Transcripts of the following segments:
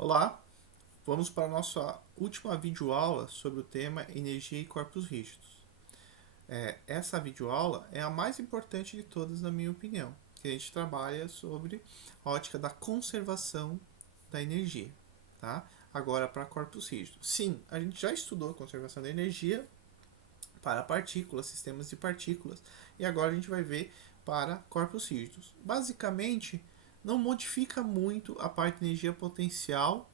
Olá, vamos para a nossa última videoaula sobre o tema energia e corpos rígidos. Essa videoaula é a mais importante de todas, na minha opinião, que a gente trabalha sobre a ótica da conservação da energia, tá? Agora para corpos rígidos. Sim, a gente já estudou a conservação da energia para partículas, sistemas de partículas, e agora a gente vai ver para corpos rígidos. Basicamente, não modifica muito a parte de energia potencial,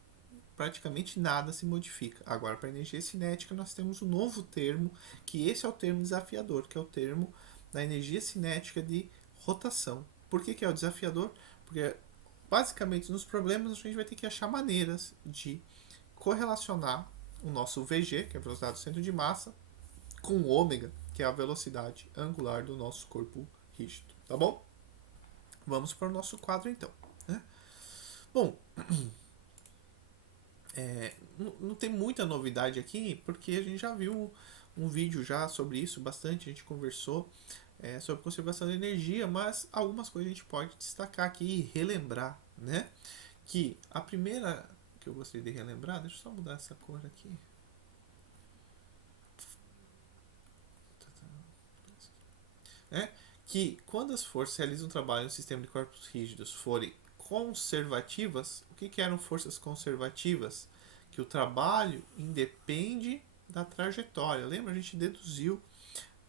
praticamente nada se modifica. Agora, para energia cinética, nós temos um novo termo, que esse é o termo desafiador, que é o termo da energia cinética de rotação. Por que é o desafiador? Porque, basicamente, nos problemas, a gente vai ter que achar maneiras de correlacionar o nosso VG, que é a velocidade do centro de massa, com o ômega, que é a velocidade angular do nosso corpo rígido. Tá bom? Vamos para o nosso quadro, então. Né? Bom, não tem muita novidade aqui, porque a gente já viu um vídeo já sobre isso, bastante, a gente conversou sobre conservação de energia, mas algumas coisas a gente pode destacar aqui e relembrar, né? Que a primeira que eu gostaria de relembrar, deixa eu só mudar essa cor aqui. É que quando as forças realizam um trabalho no sistema de corpos rígidos forem conservativas, o que eram forças conservativas? Que o trabalho independe da trajetória. Lembra? A gente deduziu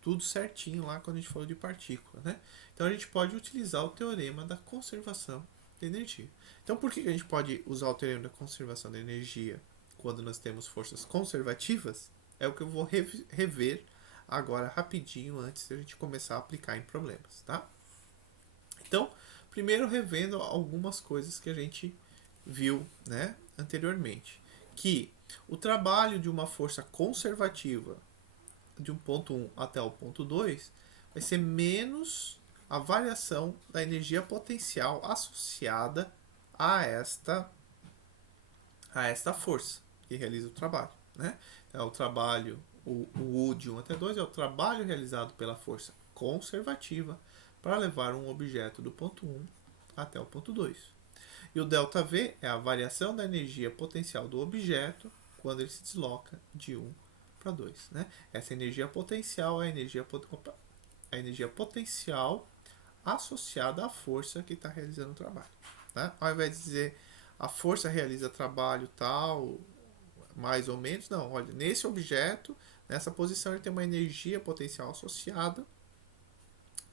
tudo certinho lá quando a gente falou de partícula, né? Então a gente pode utilizar o teorema da conservação de energia. Então por que a gente pode usar o teorema da conservação da energia quando nós temos forças conservativas? É o que eu vou rever agora rapidinho antes de a gente começar a aplicar em problemas, tá? Então, primeiro revendo algumas coisas que a gente viu, né, anteriormente, que o trabalho de uma força conservativa de um ponto 1 até o ponto 2 vai ser menos a variação da energia potencial associada a esta força que realiza o trabalho, né? Então, o trabalho, o U de 1 até 2 é o trabalho realizado pela força conservativa para levar um objeto do ponto 1 até o ponto 2. E o ΔV é a variação da energia potencial do objeto quando ele se desloca de 1 para 2. Né? Essa energia potencial é a energia potencial associada à força que está realizando o trabalho. Tá? Ao invés de dizer a força realiza trabalho tal, mais ou menos, não. Olha, nesse objeto, nessa posição, ele tem uma energia potencial associada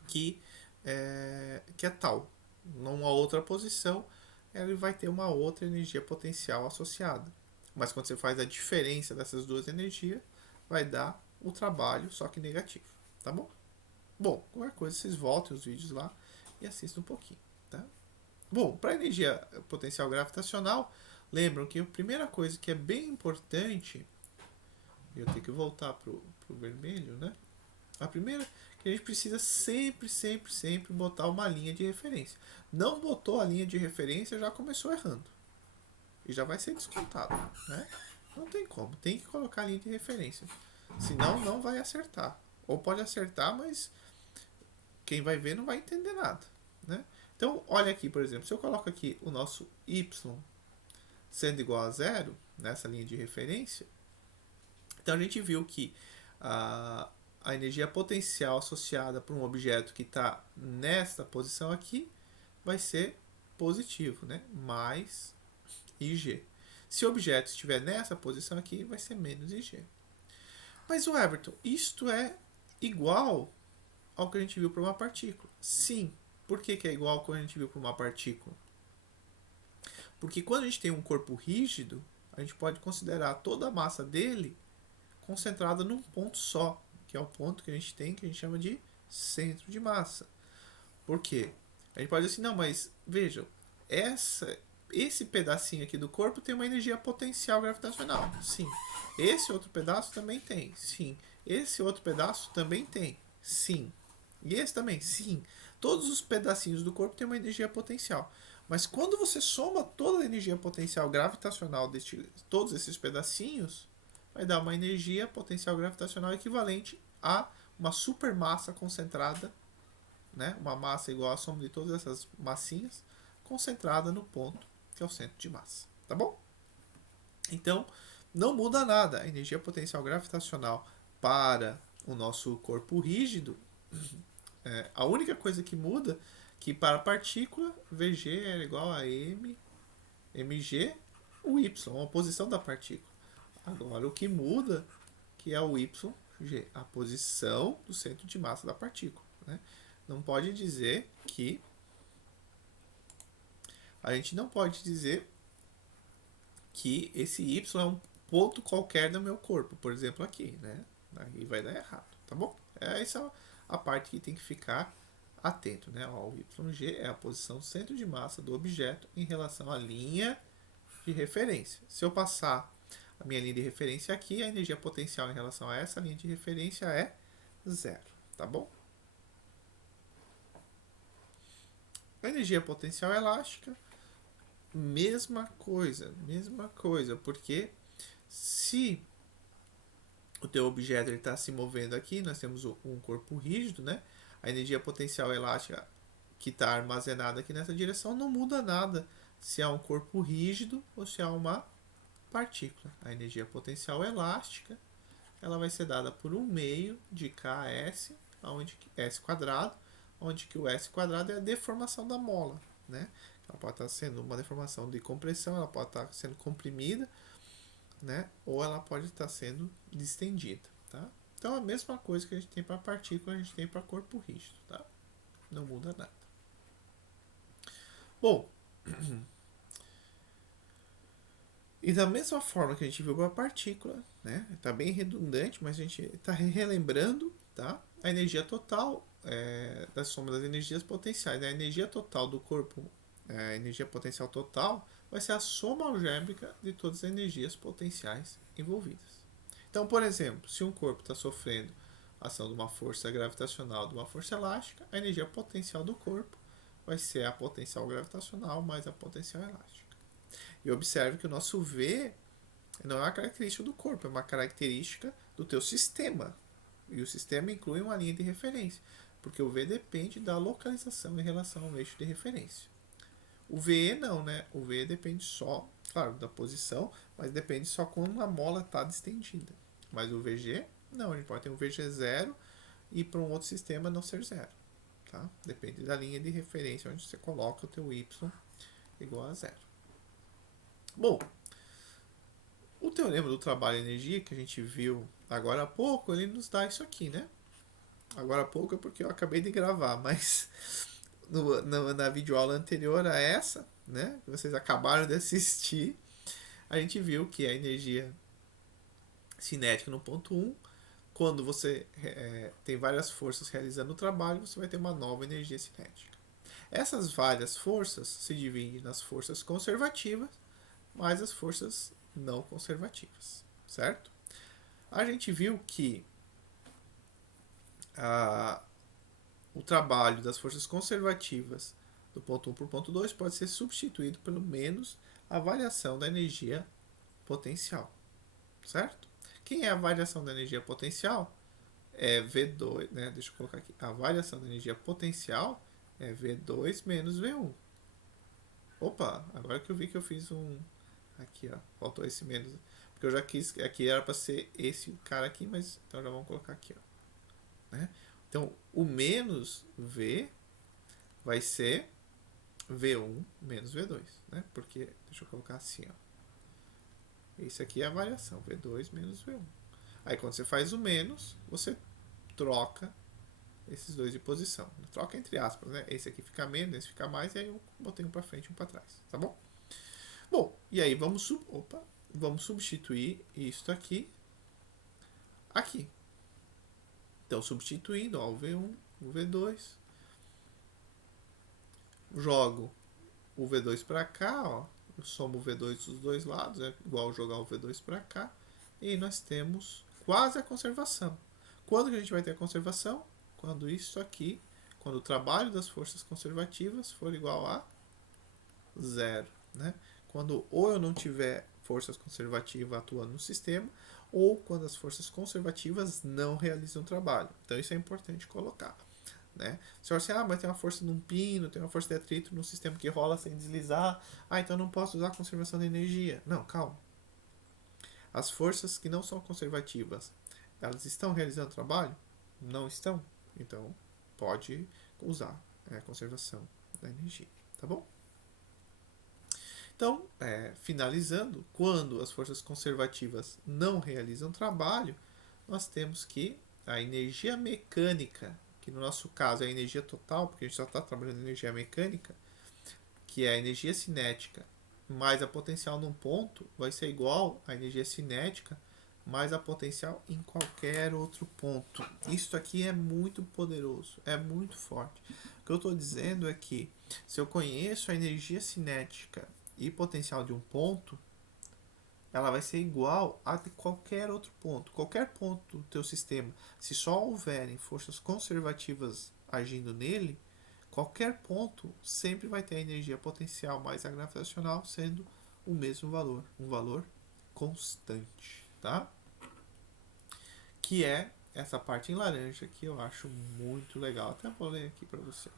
que é tal. Numa outra posição, ele vai ter uma outra energia potencial associada. Mas quando você faz a diferença dessas duas energias, vai dar o trabalho, só que negativo. Tá bom? Bom, qualquer coisa, vocês voltem os vídeos lá e assistam um pouquinho. Tá? Bom, para energia potencial gravitacional, lembram que a primeira coisa que é bem importante, eu tenho que voltar pro vermelho, né? A primeira que a gente precisa sempre botar uma linha de referência. Não botou a linha de referência, já começou errando. E já vai ser descontado, né? Não tem como, tem que colocar a linha de referência. Senão não vai acertar. Ou pode acertar, mas quem vai ver não vai entender nada, né? Então, olha aqui, por exemplo, se eu coloco aqui o nosso y sendo igual a zero, nessa linha de referência, então a gente viu que a energia potencial associada para um objeto que está nesta posição aqui vai ser positivo, né? Mais IG. Se o objeto estiver nessa posição aqui, vai ser menos IG. Mas o Everton, isto é igual ao que a gente viu para uma partícula? Sim. Por que é igual ao que a gente viu para uma partícula? Porque quando a gente tem um corpo rígido, a gente pode considerar toda a massa dele concentrada num ponto só, que é o ponto que a gente tem, que a gente chama de centro de massa. Por quê? A gente pode dizer assim, não, mas vejam, esse pedacinho aqui do corpo tem uma energia potencial gravitacional. Sim. Esse outro pedaço também tem. Sim. Esse outro pedaço também tem. Sim. E esse também? Sim. Todos os pedacinhos do corpo têm uma energia potencial. Mas quando você soma toda a energia potencial gravitacional de todos esses pedacinhos, vai dar uma energia potencial gravitacional equivalente a uma supermassa concentrada, né? Uma massa igual à soma de todas essas massinhas concentrada no ponto que é o centro de massa, tá bom? Então, não muda nada. A energia potencial gravitacional para o nosso corpo rígido, a única coisa que muda que para a partícula, Vg é igual a mg, o y, a posição da partícula. Agora, o que muda que é o yg, a posição do centro de massa da partícula. Né? Não pode dizer que... A gente não pode dizer que esse y é um ponto qualquer do meu corpo, por exemplo aqui, né? Aí vai dar errado, tá bom? Essa é a parte que tem que ficar atento, né? Ó, o YG é a posição do centro de massa do objeto em relação à linha de referência. Se eu passar a minha linha de referência aqui, a energia potencial em relação a essa linha de referência é zero, tá bom? A energia potencial elástica, mesma coisa, porque se o teu objeto está se movendo aqui, nós temos um corpo rígido, né? A energia potencial elástica que está armazenada aqui nessa direção não muda nada se é um corpo rígido ou se é uma partícula. A energia potencial elástica ela vai ser dada por 1/2 de Ks, onde S quadrado, onde que o S quadrado é a deformação da mola, né? Ela pode estar sendo uma deformação de compressão, ela pode estar sendo comprimida, né? Ou ela pode estar sendo distendida, tá? Então a mesma coisa que a gente tem para partícula, a gente tem para corpo rígido, tá? Não muda nada. Bom, e da mesma forma que a gente viu para a partícula, né? Tá bem redundante, mas a gente está relembrando, tá? A energia total da soma das energias potenciais, né? A energia total do corpo, a energia potencial total, vai ser a soma algébrica de todas as energias potenciais envolvidas. Então, por exemplo, se um corpo está sofrendo a ação de uma força gravitacional, de uma força elástica, a energia potencial do corpo vai ser a potencial gravitacional mais a potencial elástica. E observe que o nosso V não é uma característica do corpo, é uma característica do teu sistema. E o sistema inclui uma linha de referência, porque o V depende da localização em relação ao eixo de referência. O VE não, né? O VE depende só, claro, da posição, mas depende só quando a mola está distendida. Mas o VG, não, a gente pode ter um VG zero e para um outro sistema não ser zero. Tá? Depende da linha de referência onde você coloca o teu Y igual a zero. Bom, o teorema do trabalho e energia que a gente viu agora há pouco, ele nos dá isso aqui, né? Agora há pouco é porque eu acabei de gravar, mas na videoaula anterior a essa, né, que vocês acabaram de assistir, a gente viu que a energia cinética no ponto 1, quando você tem várias forças realizando o trabalho, você vai ter uma nova energia cinética. Essas várias forças se dividem nas forças conservativas mais as forças não conservativas, certo? A gente viu que o trabalho das forças conservativas do ponto 1 para o ponto 2 pode ser substituído pelo menos a variação da energia potencial, certo? Quem é a variação da energia potencial? É V2, né? Deixa eu colocar aqui. A variação da energia potencial é V2 menos V1. Opa, agora que eu vi que eu fiz um... Aqui, ó, faltou esse menos. Porque eu já quis... Aqui era para ser esse cara aqui, mas então já vamos colocar aqui, ó. Né? Então, o menos V vai ser V1 menos V2, né? Porque, deixa eu colocar assim, ó. Isso aqui é a variação, V2 menos V1. Aí, quando você faz o menos, você troca esses dois de posição. Troca entre aspas, né? Esse aqui fica menos, esse fica mais, e aí eu botei um para frente e um para trás, tá bom? Bom, e aí vamos substituir isso aqui aqui. Então, substituindo, ó, o V1, o V2, jogo o V2 para cá, ó, eu somo o V2 dos dois lados, é igual jogar o V2 para cá, e nós temos quase a conservação. Quando que a gente vai ter a conservação? Quando isso aqui, quando o trabalho das forças conservativas for igual a zero, né? Quando ou eu não tiver forças conservativas atuando no sistema, ou quando as forças conservativas não realizam o trabalho. Então isso é importante colocar. Né? Se você mas tem uma força num pino, tem uma força de atrito num sistema que rola sem deslizar, então não posso usar a conservação da energia. Não, calma. As forças que não são conservativas, elas estão realizando trabalho? Não estão. Então, pode usar a conservação da energia, tá bom? Então, finalizando, quando as forças conservativas não realizam trabalho, nós temos que a energia mecânica, que no nosso caso é a energia total, porque a gente só está trabalhando em energia mecânica, que é a energia cinética mais a potencial num ponto, vai ser igual à energia cinética mais a potencial em qualquer outro ponto. Isso aqui é muito poderoso, é muito forte. O que eu estou dizendo é que se eu conheço a energia cinética e potencial de um ponto, ela vai ser igual a de qualquer outro ponto. Qualquer ponto do teu sistema, se só houverem forças conservativas agindo nele, qualquer ponto sempre vai ter a energia potencial mais a gravitacional sendo o mesmo valor, um valor constante, tá? Que é essa parte em laranja que eu acho muito legal. Até vou ler aqui para vocês.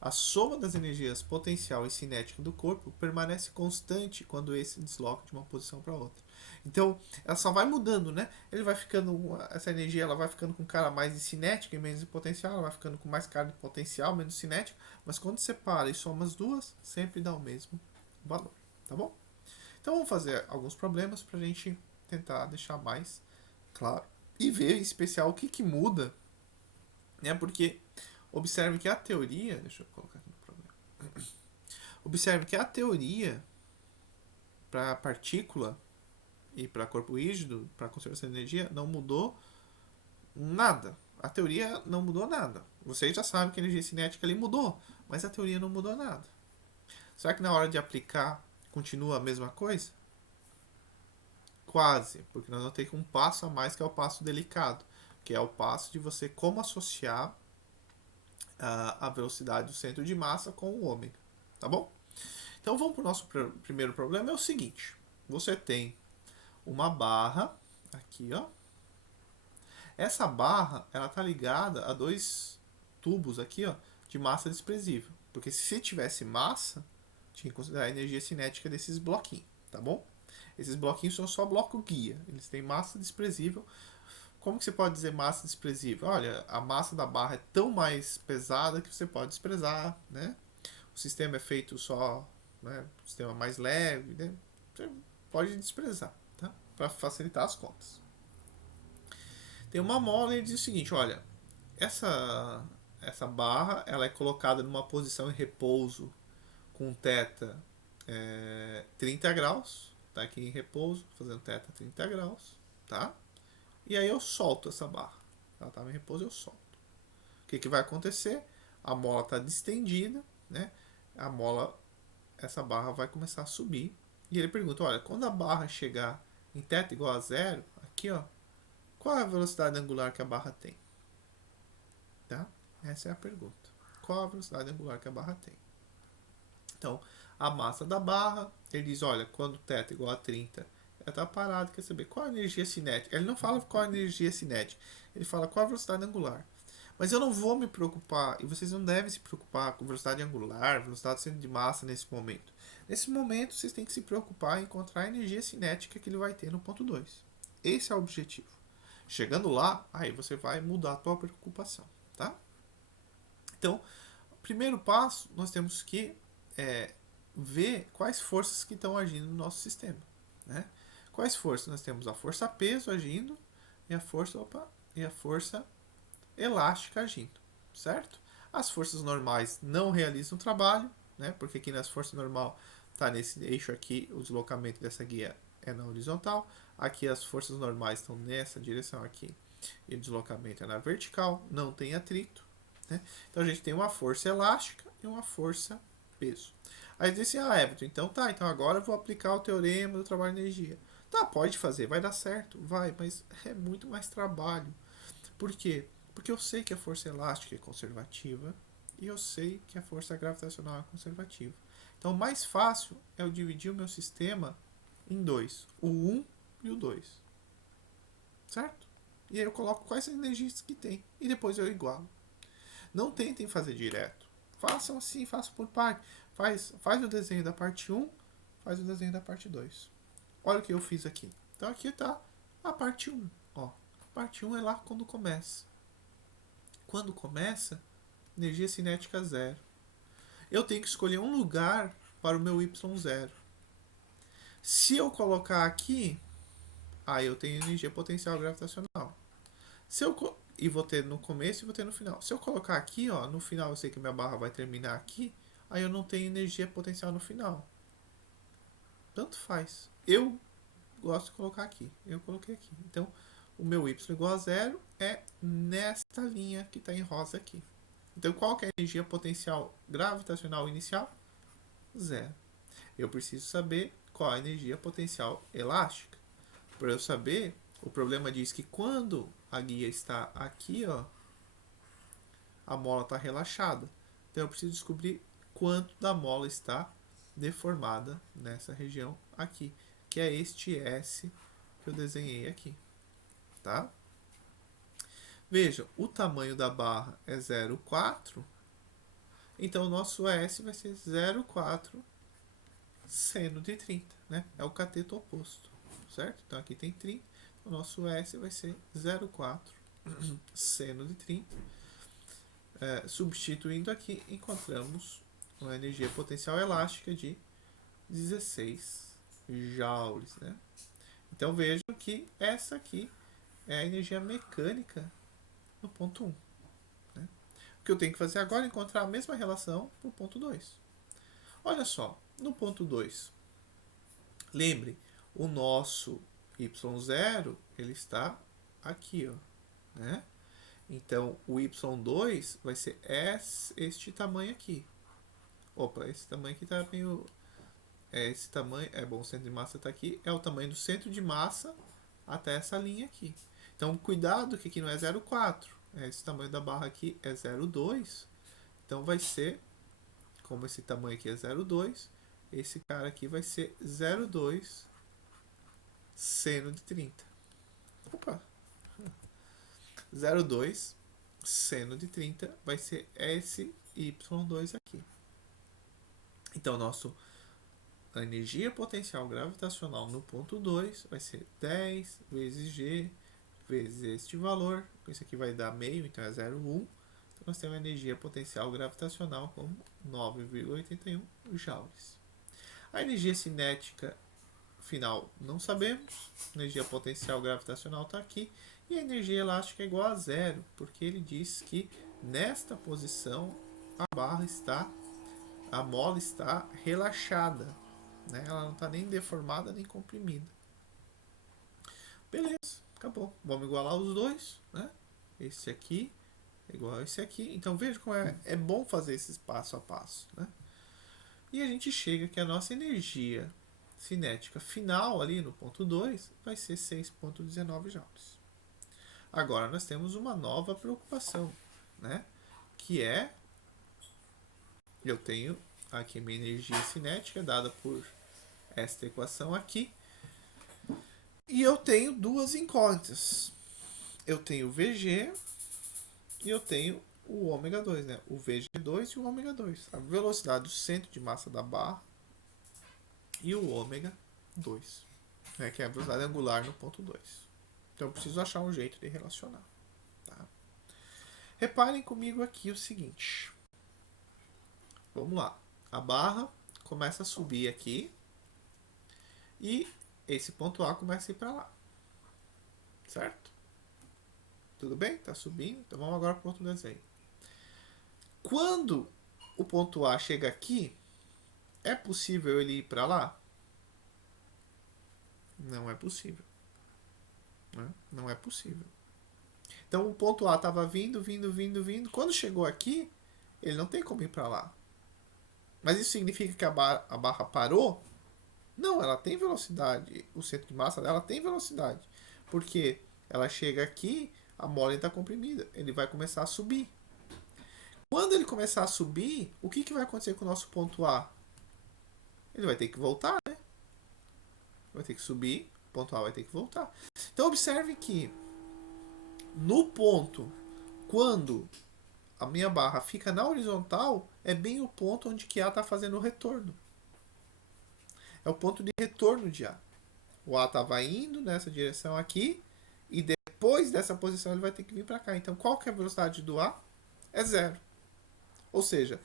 A soma das energias potencial e cinética do corpo permanece constante quando esse se desloca de uma posição para outra. Então, ela só vai mudando, né? Ele vai ficando, essa energia ela vai ficando com cara mais de cinética e menos de potencial, ela vai ficando com mais cara de potencial, menos cinética, mas quando separa e soma as duas, sempre dá o mesmo valor, tá bom? Então, vamos fazer alguns problemas para a gente tentar deixar mais claro e ver em especial o que muda, né? Porque observe que a teoria, deixa eu colocar aqui no problema. Observe que a teoria para partícula e para corpo rígido, para conservação de energia, não mudou nada. A teoria não mudou nada. Vocês já sabem que a energia cinética ali mudou, mas a teoria não mudou nada. Será que na hora de aplicar continua a mesma coisa? Quase, porque nós vamos ter um passo a mais que é o passo delicado, que é o passo de você como associar a velocidade do centro de massa com o ômega, tá bom? Então vamos para o nosso primeiro problema, é o seguinte, você tem uma barra aqui, ó. Essa barra, ela tá ligada a dois tubos aqui, ó, de massa desprezível, porque se tivesse massa, tinha que considerar a energia cinética desses bloquinhos, tá bom? Esses bloquinhos são só bloco guia, eles têm massa desprezível. Como que você pode dizer massa desprezível? Olha, a massa da barra é tão mais pesada que você pode desprezar, né? O sistema é feito só, né? O sistema mais leve, né? Você pode desprezar, tá? Para facilitar as contas. Tem uma mola e ele diz o seguinte, olha, essa barra ela é colocada numa posição em repouso com θ 30 graus, tá aqui em repouso, fazendo θ 30 graus, tá? E aí eu solto essa barra. Ela estava em repouso, eu solto. O que vai acontecer? A mola está distendida, né? A mola, essa barra vai começar a subir. E ele pergunta, olha, quando a barra chegar em θ igual a zero, aqui ó, qual é a velocidade angular que a barra tem? Tá? Essa é a pergunta. Qual a velocidade angular que a barra tem? Então, a massa da barra, ele diz, olha, quando θ igual a 30, ela está parada, quer saber qual a energia cinética. Ele não fala qual a energia cinética, ele fala qual a velocidade angular. Mas eu não vou me preocupar, e vocês não devem se preocupar com velocidade angular, velocidade centro de massa nesse momento. Nesse momento, vocês têm que se preocupar em encontrar a energia cinética que ele vai ter no ponto 2. Esse é o objetivo. Chegando lá, aí você vai mudar a tua preocupação, tá? Então, primeiro passo, nós temos que ver quais forças que estão agindo no nosso sistema, né? Quais forças? Nós temos a força peso agindo e a força elástica agindo, certo? As forças normais não realizam trabalho, né? Porque aqui nas forças normal está nesse eixo aqui, o deslocamento dessa guia é na horizontal. Aqui as forças normais estão nessa direção aqui e o deslocamento é na vertical, não tem atrito, né? Então a gente tem uma força elástica e uma força peso. Aí diz assim, Everton, então tá, então agora eu vou aplicar o teorema do trabalho de energia. Tá, pode fazer, vai dar certo, vai, mas é muito mais trabalho. Por quê? Porque eu sei que a força elástica é conservativa e eu sei que a força gravitacional é conservativa. Então, o mais fácil é eu dividir o meu sistema em dois, o 1 e o 2. Certo? E aí eu coloco quais energias que tem e depois eu igualo. Não tentem fazer direto. Façam assim, façam por parte. Faz o desenho da parte 1, faz o desenho da parte 2. olha o que eu fiz aqui. Então aqui está a parte 1. Ó, a parte 1 é lá quando começa. Quando começa, energia cinética 0. Eu tenho que escolher um lugar para o meu y0. Se eu colocar aqui, aí eu tenho energia potencial gravitacional. Se eu e vou ter no começo e vou ter no final. Se eu colocar aqui, ó, no final eu sei que minha barra vai terminar aqui, aí eu não tenho energia potencial no final. Tanto faz. Eu gosto de colocar aqui. Eu coloquei aqui. Então, o meu y igual a 0 é nesta linha que está em rosa aqui. Então, qual que é a energia potencial gravitacional inicial? 0. Eu preciso saber qual a energia potencial elástica. Para eu saber, o problema diz que quando a guia está aqui, ó, a mola está relaxada. Então eu preciso descobrir quanto da mola está deformada nessa região aqui, que é este S que eu desenhei aqui, tá? Veja, o tamanho da barra é 0,4, então o nosso S vai ser 0,4 seno de 30, né? É o cateto oposto, certo? Então aqui tem 30, o nosso S vai ser 0,4 seno de 30. Substituindo aqui, encontramos uma energia potencial elástica de 16 joules, né? Então vejam que essa aqui é a energia mecânica no ponto 1. Né? O que eu tenho que fazer agora é encontrar a mesma relação para o ponto 2. Olha só, no ponto 2, lembre, o nosso y0 ele está aqui, ó, né? Então, o y2 vai ser este tamanho aqui. Opa, esse tamanho aqui tá meio... esse tamanho... bom, o centro de massa está aqui. É o tamanho do centro de massa até essa linha aqui. Então, cuidado que aqui não é 0,4. Esse tamanho da barra aqui é 0,2. Então, vai ser... Como esse tamanho aqui é 0,2, esse cara aqui vai ser 0,2 seno de 30. Opa! 0,2 seno de 30 vai ser esse y2 aqui. Então, a energia potencial gravitacional no ponto 2 vai ser 10 vezes G vezes este valor. Isso aqui vai dar meio, então é 0,1. Então, nós temos a energia potencial gravitacional como 9,81 joules. A energia cinética final não sabemos. A energia potencial gravitacional está aqui. E a energia elástica é igual a 0, porque ele diz que nesta posição a mola está relaxada, né? Ela não está nem deformada nem comprimida. Beleza, acabou. Vamos igualar os dois, né? Esse aqui é igual a esse aqui. Então veja como é bom fazer esses passo a passo, né? E a gente chega que a nossa energia cinética final ali no ponto 2 vai ser 6,19 joules. Agora nós temos uma nova preocupação, né? Que é, eu tenho aqui minha energia cinética dada por esta equação aqui, e eu tenho duas incógnitas. Eu tenho o VG e eu tenho o ômega 2, né? O VG2 e o ômega 2. A velocidade do centro de massa da barra e o ômega 2, né? Que é a velocidade angular no ponto 2. Então eu preciso achar um jeito de relacionar. Tá? Reparem comigo aqui o seguinte. Vamos lá. A barra começa a subir aqui e esse ponto A começa a ir para lá. Certo? Tudo bem? Está subindo. Então vamos agora para o outro desenho. Quando o ponto A chega aqui, é possível ele ir para lá? Não é possível. Não é possível. Então o ponto A estava vindo. Quando chegou aqui, ele não tem como ir para lá. Mas isso significa que a barra parou? Não, ela tem velocidade. O centro de massa dela tem velocidade. Porque ela chega aqui, a mola está comprimida. Ele vai começar a subir. Quando ele começar a subir, o que vai acontecer com o nosso ponto A? Ele vai ter que voltar, né? Vai ter que subir, o ponto A vai ter que voltar. Então observe que no ponto, quando a minha barra fica na horizontal, é bem o ponto onde que A está fazendo o retorno. É o ponto de retorno de A. O A estava indo nessa direção aqui, e depois dessa posição ele vai ter que vir para cá. Então, qual que é a velocidade do A? É zero. Ou seja,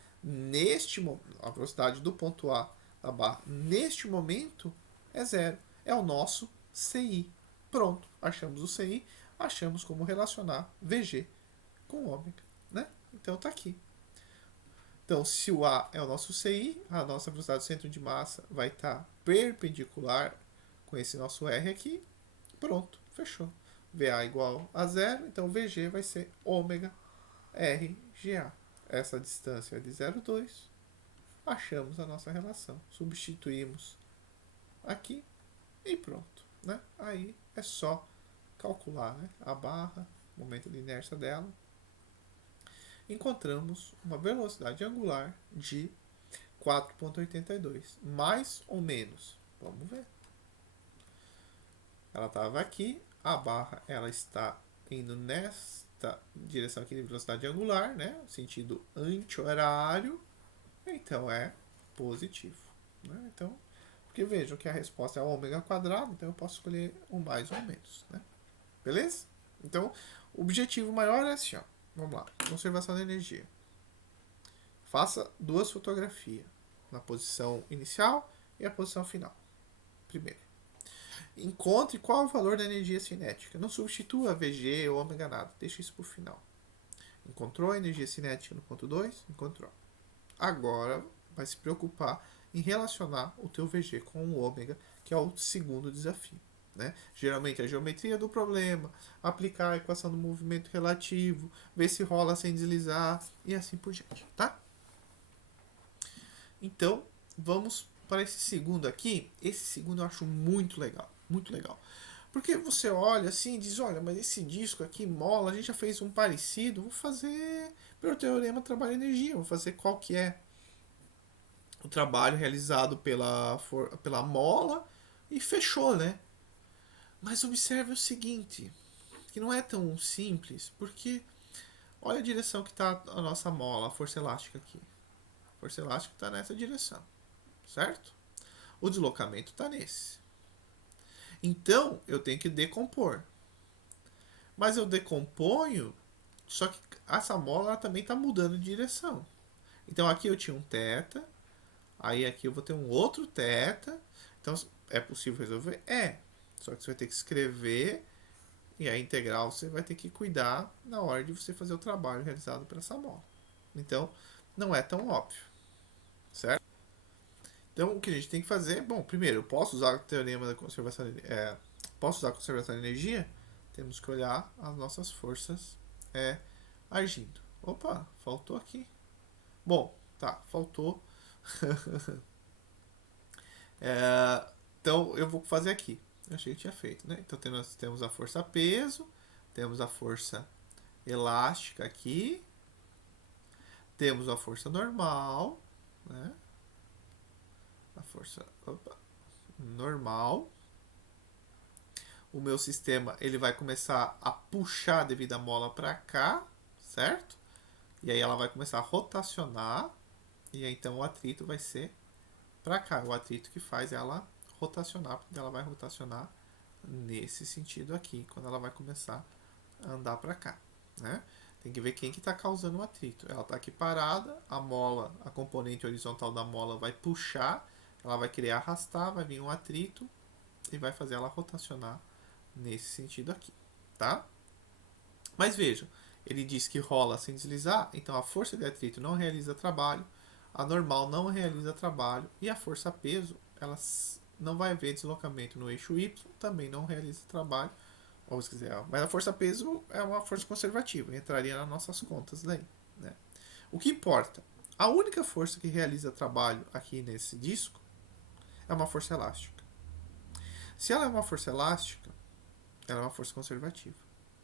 a velocidade do ponto A da barra, neste momento, é zero. É o nosso CI. Pronto, achamos o CI, achamos como relacionar VG com ômega, né? Então tá aqui. Então, se o A é o nosso CI, a nossa velocidade do centro de massa vai estar perpendicular com esse nosso R aqui. Pronto, fechou. VA igual a zero, então VG vai ser ômega RGA. Essa distância é de 0,2. Achamos a nossa relação. Substituímos aqui e pronto. Né? Aí é só calcular, né? A barra, momento de inércia dela. Encontramos uma velocidade angular de 4,82. Mais ou menos. Vamos ver. Ela estava aqui. A barra ela está indo nesta direção aqui de velocidade angular, né? Sentido anti-horário. Então é positivo. Né? Então, porque vejam que a resposta é ômega quadrado, então eu posso escolher o mais ou menos. Né? Beleza? Então, o objetivo maior é assim, ó. Vamos lá. Conservação da energia. Faça duas fotografias. Na posição inicial e a posição final. Primeiro. Encontre qual é o valor da energia cinética. Não substitua VG ou ômega nada. Deixa isso para o final. Encontrou a energia cinética no ponto 2? Encontrou. Agora vai se preocupar em relacionar o teu VG com o ômega, que é o segundo desafio. Né? Geralmente a geometria do problema, aplicar a equação do movimento relativo, ver se rola sem deslizar e assim por diante. Tá? Então, vamos para esse segundo aqui. Esse segundo eu acho muito legal. Muito legal. Porque você olha assim e diz, olha, mas esse disco aqui mola, a gente já fez um parecido, vou fazer pelo teorema trabalho-energia, vou fazer qual que é o trabalho realizado pela mola e fechou, né? Mas observe o seguinte, que não é tão simples, porque olha a direção que está a nossa mola, a força elástica aqui. A força elástica está nessa direção, certo? O deslocamento está nesse. Então, eu tenho que decompor. Mas eu decomponho, só que essa mola ela também está mudando de direção. Então, aqui eu tinha um θ, aí aqui eu vou ter um outro θ. Então, é possível resolver? É. Só que você vai ter que escrever e a integral você vai ter que cuidar na hora de você fazer o trabalho realizado por essa mola. Então, não é tão óbvio. Certo? Então, o que a gente tem que fazer? Bom, primeiro, eu posso usar o teorema da conservação de energia? Posso usar a conservação de energia? Temos que olhar as nossas forças agindo. Opa, faltou aqui. Bom, tá, faltou. Então, eu vou fazer aqui. Eu achei que tinha feito, né? Então, temos a força peso, temos a força elástica aqui, temos a força normal, né? A força normal. O meu sistema ele vai começar a puxar devido à mola para cá, certo? E aí ela vai começar a rotacionar e aí, então o atrito vai ser para cá. O atrito que faz ela rotacionar, porque ela vai rotacionar nesse sentido aqui, quando ela vai começar a andar para cá, né? Tem que ver quem que está causando o atrito. Ela está aqui parada, a mola, a componente horizontal da mola vai puxar, ela vai querer arrastar, vai vir um atrito e vai fazer ela rotacionar nesse sentido aqui, tá? Mas vejam, ele diz que rola sem deslizar, então a força de atrito não realiza trabalho, a normal não realiza trabalho e a força peso, ela não vai haver deslocamento no eixo Y, também não realiza trabalho. Ou se quiser, mas a força peso é uma força conservativa, entraria nas nossas contas daí, né? O que importa? A única força que realiza trabalho aqui nesse disco é uma força elástica. Se ela é uma força elástica, ela é uma força conservativa.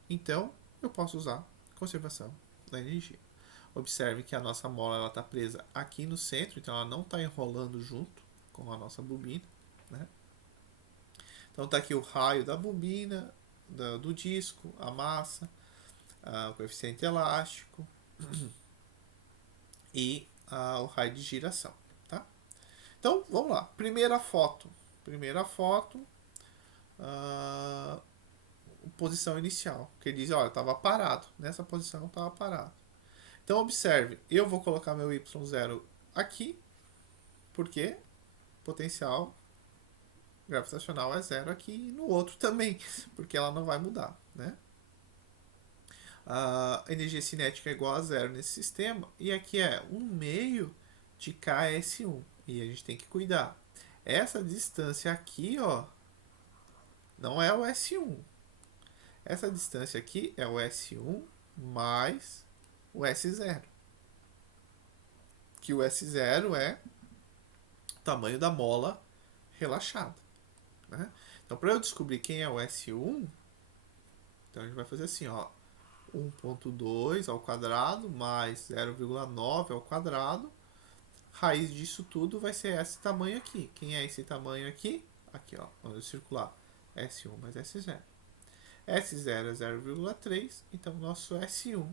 Então, eu posso usar conservação da energia. Observe que a nossa mola está presa aqui no centro, então ela não está enrolando junto com a nossa bobina, né? Então está aqui o raio da bobina, do disco, a massa, o coeficiente elástico e o raio de giração. Tá? Então, vamos lá. Primeira foto. a posição inicial. Que ele diz, olha, estava parado. Nessa posição estava parado. Então observe, eu vou colocar meu y0 aqui, porque potencial gravitacional é zero aqui e no outro também, porque ela não vai mudar, né? A energia cinética é igual a zero nesse sistema, e aqui é 1/2 de KS1, e a gente tem que cuidar. Essa distância aqui, ó, não é o S1. Essa distância aqui é o S1 mais o S0. Que o S0 é o tamanho da mola relaxada, né? Então, para eu descobrir quem é o S1, então a gente vai fazer assim, ó, 1,2 ao quadrado mais 0,9 ao quadrado. Raiz disso tudo vai ser esse tamanho aqui. Quem é esse tamanho aqui? Aqui, ó, quando circular. S1 mais S0. S0 é 0,3, então nosso S1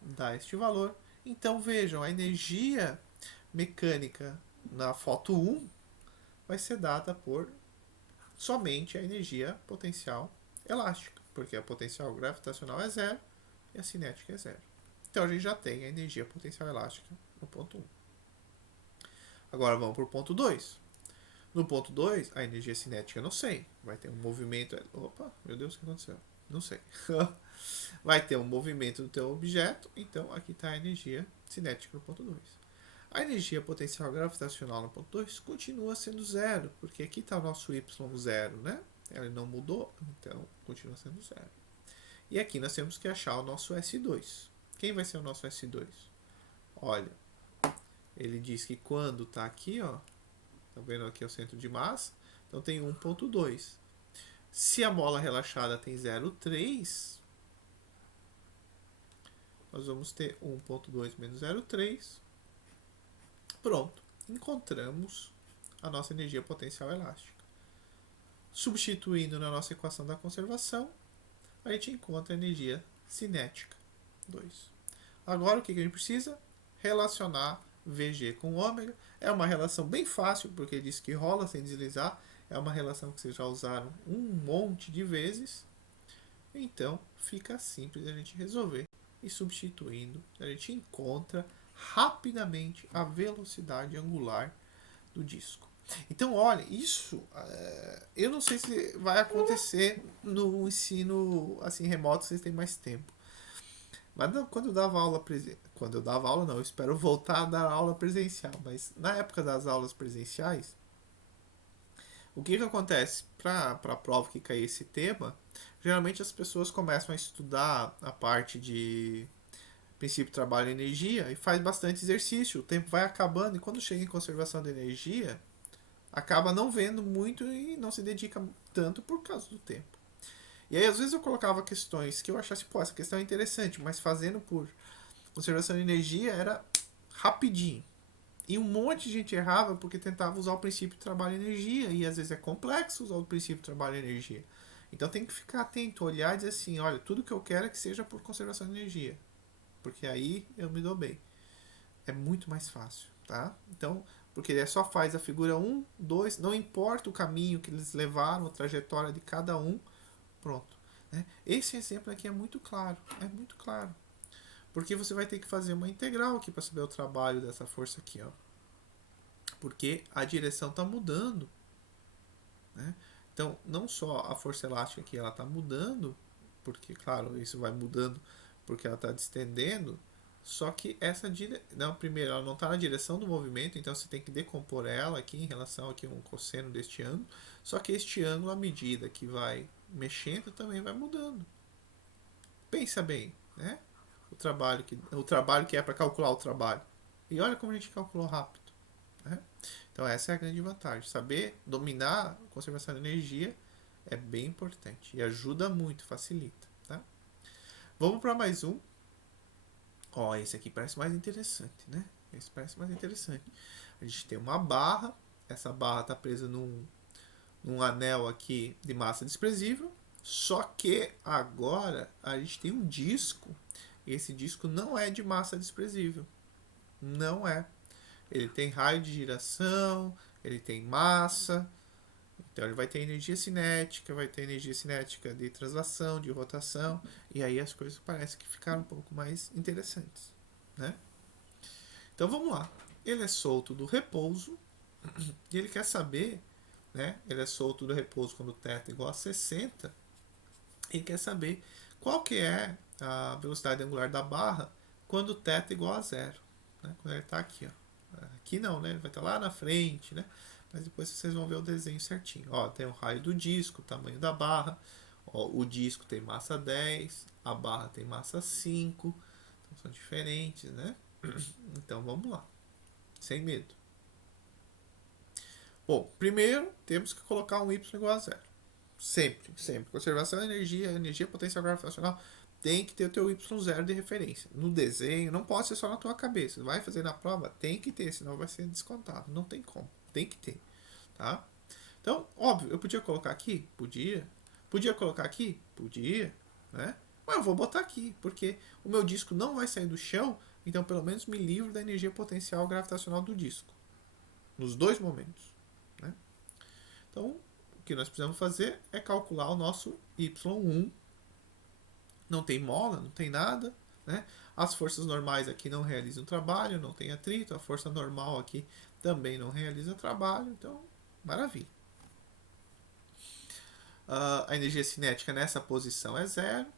dá este valor. Então vejam, a energia mecânica na foto 1 vai ser dada por somente a energia potencial elástica, porque a potencial gravitacional é zero e a cinética é zero. Então a gente já tem a energia potencial elástica no ponto 1. Agora vamos para o ponto 2. No ponto 2, a energia cinética eu não sei. Vai ter um movimento. Opa, meu Deus, o que aconteceu? Não sei. Vai ter um movimento do teu objeto, então aqui está a energia cinética no ponto 2. A energia potencial gravitacional no ponto 2 continua sendo zero, porque aqui está o nosso y0, né? Ela não mudou, então continua sendo zero. E aqui nós temos que achar o nosso S2. Quem vai ser o nosso S2? Olha, ele diz que quando está aqui, ó, tá vendo aqui é o centro de massa, então tem 1,2. Se a mola relaxada tem 0,3, nós vamos ter 1,2 menos 0,3. Pronto, encontramos a nossa energia potencial elástica. Substituindo na nossa equação da conservação, a gente encontra a energia cinética 2. Agora o que a gente precisa? Relacionar VG com ômega. É uma relação bem fácil, porque diz que rola sem deslizar. É uma relação que vocês já usaram um monte de vezes. Então fica simples a gente resolver. E substituindo, a gente encontra rapidamente a velocidade angular do disco. Então, olha, isso eu não sei se vai acontecer no ensino assim remoto, vocês têm mais tempo. Mas não, quando eu dava aula quando eu dava aula não, eu espero voltar a dar aula presencial, mas na época das aulas presenciais, o que acontece? Para a prova que cair esse tema, geralmente as pessoas começam a estudar a parte de princípio, trabalho e energia e faz bastante exercício. O tempo vai acabando e quando chega em conservação de energia, acaba não vendo muito e não se dedica tanto por causa do tempo. E aí, às vezes, eu colocava questões que eu achasse, pô, essa questão é interessante, mas fazendo por conservação de energia era rapidinho. E um monte de gente errava porque tentava usar o princípio de trabalho e energia. E às vezes é complexo usar o princípio de trabalho e energia. Então tem que ficar atento, olhar e dizer assim, olha, tudo que eu quero é que seja por conservação de energia. Porque aí eu me dou bem. É muito mais fácil, tá? Então, porque ele só faz a figura 1, 2, não importa o caminho que eles levaram, a trajetória de cada um, pronto. Né? Esse exemplo aqui é muito claro, porque você vai ter que fazer uma integral aqui para saber o trabalho dessa força aqui, ó. Porque a direção está mudando, né? Então, não só a força elástica aqui ela está mudando, porque, claro, isso vai mudando porque ela está distendendo, só que essa não, primeiro, ela não está na direção do movimento, então você tem que decompor ela aqui em relação aqui a um cosseno deste ângulo, só que este ângulo, à medida que vai mexendo, também vai mudando. Pensa bem, né? O trabalho que é para calcular o trabalho. E olha como a gente calculou rápido. Né? Então essa é a grande vantagem. Saber dominar a conservação de energia é bem importante e ajuda muito, facilita. Tá? Vamos para mais um. Ó, esse aqui parece mais interessante, né? Esse parece mais interessante. A gente tem uma barra. Essa barra está presa num anel aqui de massa desprezível. Só que agora a gente tem um disco. Esse disco não é de massa desprezível. Não é. Ele tem raio de giração, ele tem massa. Então ele vai ter energia cinética de translação, de rotação, e aí as coisas parecem que ficaram um pouco mais interessantes, né? Então vamos lá. Ele é solto do repouso e ele quer saber, né? Ele é solto do repouso quando o θ é igual a 60. Ele quer saber qual que é a velocidade angular da barra quando o θ é igual a zero, né? Quando ele está aqui, ó. Aqui não, né? Ele vai estar lá na frente, né? Mas depois vocês vão ver o desenho certinho. Ó, tem o raio do disco, o tamanho da barra. Ó, o disco tem massa 10, a barra tem massa 5. Então são diferentes, né? Então vamos lá. Sem medo. Bom, primeiro temos que colocar um y igual a zero. Sempre, sempre. Conservação de energia, energia potencial gravitacional, tem que ter o teu y0 de referência. No desenho, não pode ser só na tua cabeça. Vai fazer na prova, tem que ter, senão vai ser descontado. Não tem como, tem que ter, tá? Então, óbvio, eu podia colocar aqui? Podia. Podia colocar aqui? Podia, né? Mas eu vou botar aqui, porque o meu disco não vai sair do chão, então pelo menos me livro da energia potencial gravitacional do disco. Nos dois momentos, né? Então, o que nós precisamos fazer é calcular o nosso y1. Não tem mola, não tem nada, né? As forças normais aqui não realizam trabalho, não tem atrito. A força normal aqui também não realiza trabalho, então, maravilha. A energia cinética nessa posição é zero.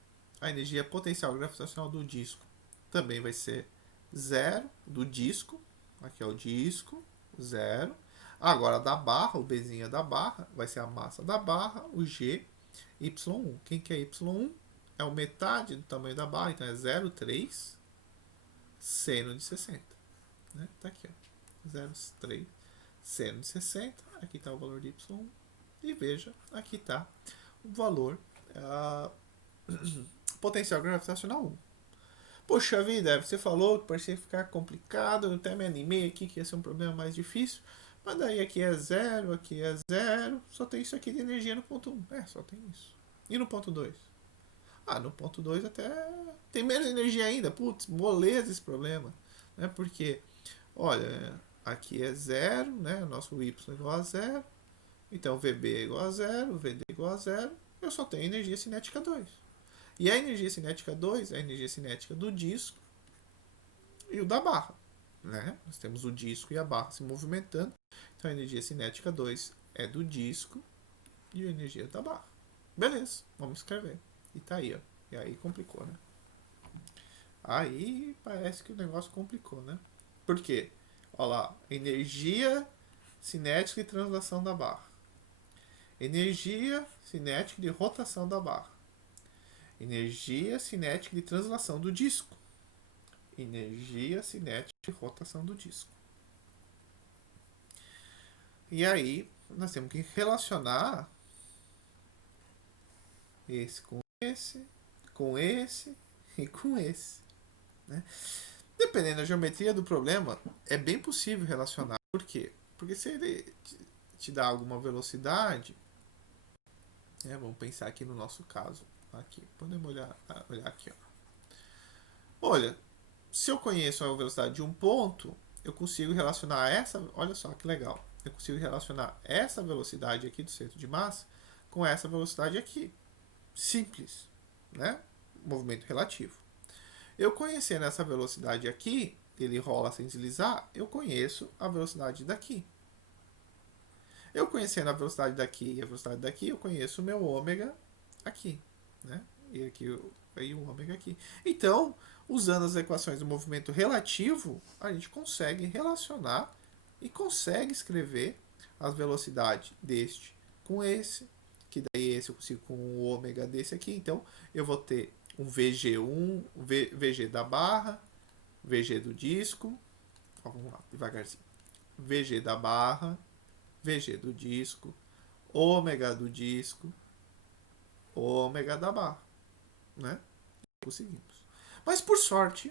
A energia potencial gravitacional do disco também vai ser zero, do disco. Aqui é o disco, zero. Agora da barra, o Bzinha da barra, vai ser a massa da barra, o G, Y1. Quem que é Y1? É o metade do tamanho da barra, então é 0,3 seno de 60. Né? Tá aqui, ó. 0,3 seno de 60. Aqui está o valor de Y1. E veja, aqui está o valor potencial gravitacional 1. Poxa vida, você falou que parecia ficar complicado, eu até me animei aqui que ia ser um problema mais difícil. Mas daí aqui é 0, aqui é 0, só tem isso aqui de energia no ponto 1. É, só tem isso. E no ponto 2? Ah, no ponto 2 até tem menos energia ainda. Putz, moleza esse problema. Né? Porque, olha, aqui é 0, né? O nosso y é igual a 0. Então, VB é igual a 0, VD é igual a 0. Eu só tenho energia cinética 2. E a energia cinética 2 é a energia cinética do disco e o da barra. Né? Nós temos o disco e a barra se movimentando. Então, a energia cinética 2 é do disco e a energia da barra. Beleza, vamos escrever. E tá aí, ó. E aí complicou, né? Aí parece que o negócio complicou, né? Por quê? Olha lá, energia cinética e translação da barra. Energia cinética de rotação da barra. Energia cinética de translação do disco. Energia cinética de rotação do disco. E aí, nós temos que relacionar esse com esse, com esse e com esse. Né? Dependendo da geometria do problema, é bem possível relacionar. Por quê? Porque se ele te dá alguma velocidade, né, vamos pensar aqui no nosso caso. Aqui, podemos olhar aqui. Ó. Olha, se eu conheço a velocidade de um ponto, eu consigo relacionar essa. Olha só que legal. Eu consigo relacionar essa velocidade aqui do centro de massa com essa velocidade aqui. Simples, né? Movimento relativo. Eu conhecendo essa velocidade aqui, ele rola sem deslizar, eu conheço a velocidade daqui. Eu conhecendo a velocidade daqui e a velocidade daqui, eu conheço o meu ômega aqui, né? E aqui e o ômega aqui. Então, usando as equações do movimento relativo, a gente consegue relacionar e consegue escrever as velocidades deste com esse, que daí esse eu consigo com o ômega desse aqui. Então, eu vou ter um VG1, VG da barra, VG do disco, ó, vamos lá, devagarzinho. VG da barra, VG do disco, ômega do disco, ômega da barra, né? Conseguimos. Mas por sorte,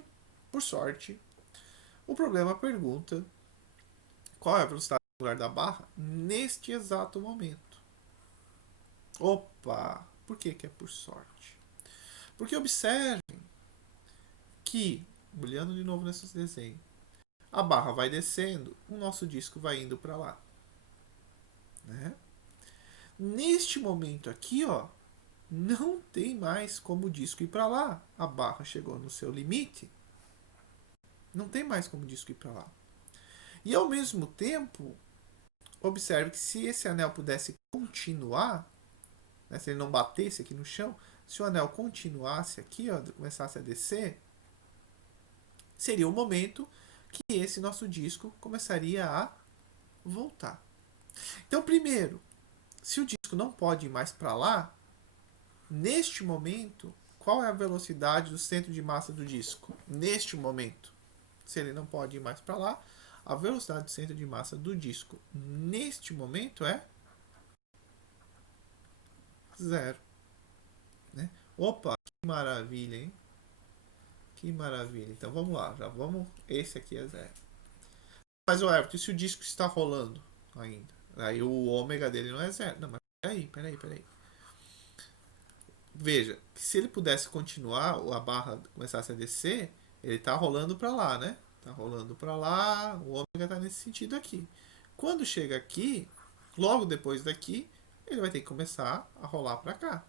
o problema pergunta qual é a velocidade angular da barra neste exato momento. Opa, por que é por sorte? Porque observem que, olhando de novo nesses desenhos, a barra vai descendo, o nosso disco vai indo para lá. Né? Neste momento aqui, ó, não tem mais como o disco ir para lá. A barra chegou no seu limite. Não tem mais como o disco ir para lá. E ao mesmo tempo, observe que se esse anel pudesse continuar, né, se ele não batesse aqui no chão, se o anel continuasse aqui, ó, começasse a descer, seria o momento que esse nosso disco começaria a voltar. Então, primeiro, se o disco não pode ir mais para lá, neste momento, qual é a velocidade do centro de massa do disco? Neste momento, se ele não pode ir mais para lá, a velocidade do centro de massa do disco neste momento é zero. Né? Opa, que maravilha, hein? Que maravilha. Então vamos lá, já vamos. Esse aqui é zero. Mas o Everton, se o disco está rolando ainda? Aí o ômega dele não é zero. Não, mas peraí. Veja, que se ele pudesse continuar, a barra começasse a descer, ele está rolando para lá, né? Está rolando para lá, o ômega está nesse sentido aqui. Quando chega aqui, logo depois daqui, ele vai ter que começar a rolar para cá.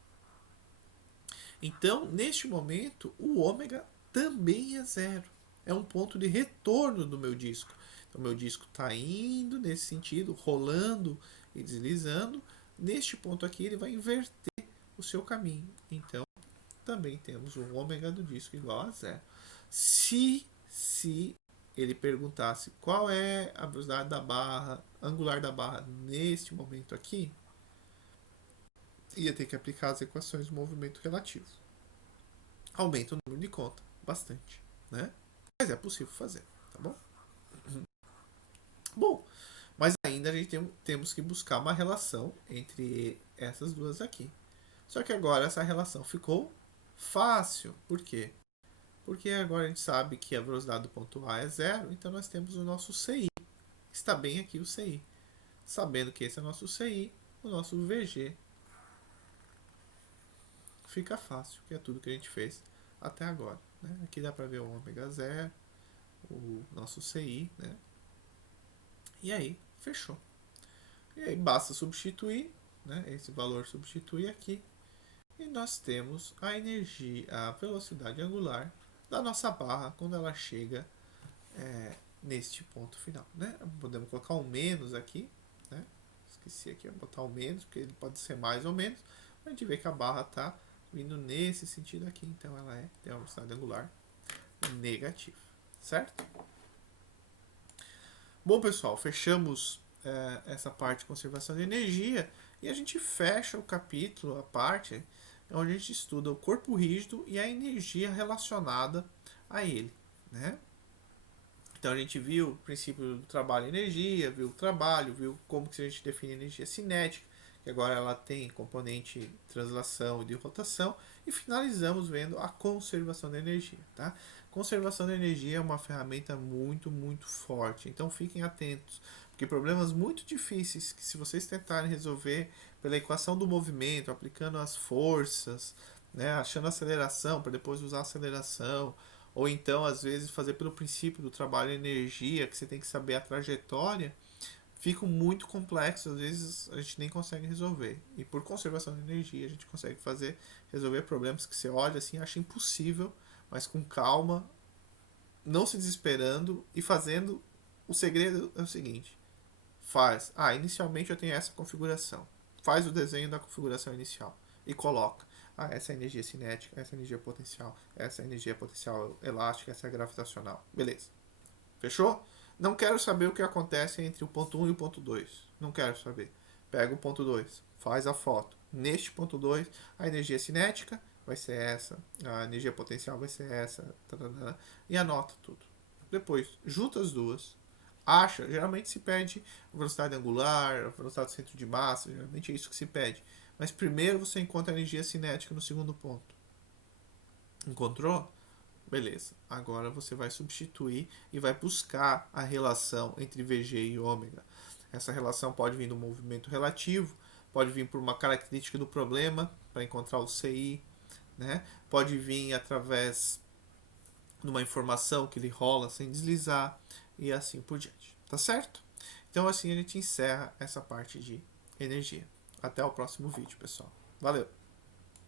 Então, neste momento, o ômega também é zero. É um ponto de retorno do meu disco. Então, meu disco está indo nesse sentido, rolando e deslizando. Neste ponto aqui, ele vai inverter o seu caminho. Então, também temos o ômega do disco igual a zero. Se ele perguntasse qual é a velocidade da barra, angular da barra neste momento aqui, ia ter que aplicar as equações do movimento relativo. Aumenta o número de conta bastante, né? Mas é possível fazer, tá bom? Bom, mas ainda a gente temos que buscar uma relação entre essas duas aqui. Só que agora essa relação ficou fácil. Por quê? Porque agora a gente sabe que a velocidade do ponto A é zero, então nós temos o nosso CI. Está bem aqui o CI. Sabendo que esse é o nosso CI, o nosso VG fica fácil, que é tudo que a gente fez até agora. Né? Aqui dá para ver o ômega zero, o nosso CI, né? E aí, fechou. E aí basta substituir, né? Esse valor substituir aqui. E nós temos a energia, a velocidade angular da nossa barra quando ela chega neste ponto final. Né? Podemos colocar um menos aqui. Né? Esqueci aqui, vou botar um menos, porque ele pode ser mais ou menos. A gente vê que a barra está vindo nesse sentido aqui. Então ela tem uma velocidade angular negativa. Certo? Bom, pessoal, fechamos essa parte de conservação de energia e a gente fecha o capítulo, a parte onde a gente estuda o corpo rígido e a energia relacionada a ele, né? Então a gente viu o princípio do trabalho e energia, viu o trabalho, viu como que a gente define energia cinética, que agora ela tem componente de translação e de rotação, e finalizamos vendo a conservação da energia, tá? Conservação da energia é uma ferramenta muito forte, então fiquem atentos, porque problemas muito difíceis que se vocês tentarem resolver pela equação do movimento, aplicando as forças, né, achando aceleração para depois usar a aceleração, ou então às vezes fazer pelo princípio do trabalho e energia, que você tem que saber a trajetória, ficam muito complexos, às vezes a gente nem consegue resolver. E por conservação de energia a gente consegue resolver problemas que você olha assim, acha impossível, mas com calma, não se desesperando e fazendo. O segredo é o seguinte: inicialmente eu tenho essa configuração. Faz o desenho da configuração inicial e coloca. Essa é a energia cinética, essa é a energia potencial, essa é a energia potencial elástica, essa é a gravitacional. Beleza. Fechou? Não quero saber o que acontece entre o ponto 1 e o ponto 2. Não quero saber. Pega o ponto 2, faz a foto. Neste ponto 2, a energia cinética vai ser essa, a energia potencial vai ser essa, e anota tudo. Depois, junta as duas, geralmente se pede a velocidade angular, a velocidade do centro de massa, geralmente é isso que se pede. Mas primeiro você encontra a energia cinética no segundo ponto. Encontrou? Beleza. Agora você vai substituir e vai buscar a relação entre VG e ômega. Essa relação pode vir do movimento relativo, pode vir por uma característica do problema, para encontrar o CI, né? Pode vir através de uma informação que ele rola sem deslizar e assim por diante. Tá certo? Então assim a gente encerra essa parte de energia. Até o próximo vídeo, pessoal. Valeu!